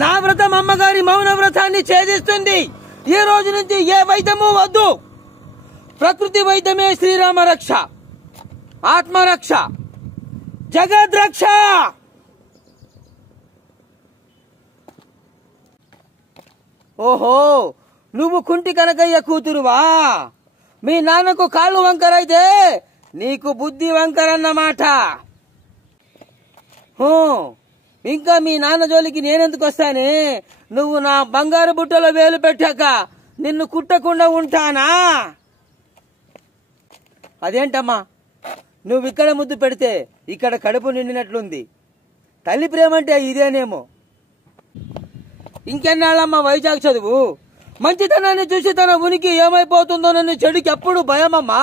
నా వ్రతం అమ్మగారి మౌన వ్రతాన్ని ఛేదిస్తుంది. ఈ రోజు నుంచి ఏ వైద్యము వద్దు. ప్రకృతి వైద్యమే శ్రీరామ రక్ష, ఆత్మరక్ష, జగద్రక్ష. ఓహో, నువ్వు కుంటి కనకయ్య కూతురువా? మీ నాన్నకు కాళ్ళు వంకరైతే నీకు బుద్ధి వంకరన్నమాట. ఇంకా మీ నాన్న జోలికి నేనెందుకు వస్తానే? నువ్వు నా బంగారు బుట్టలో వేలు పెట్టాక నిన్ను కుట్టకుండా ఉంటానా? అదేంటమ్మా, నువ్వు ఇక్కడ ముద్దు పెడితే ఇక్కడ కడుపు నిండినట్లుంది. తల్లి ప్రేమంటే ఇదేనేమో. ఇంకెన్నాళ్ళమ్మా వైజాగ్ చదువు? మంచితనాన్ని చూసి తన ఉనికి ఏమైపోతుందోనని చెడుకి ఎప్పుడు భయమమ్మా.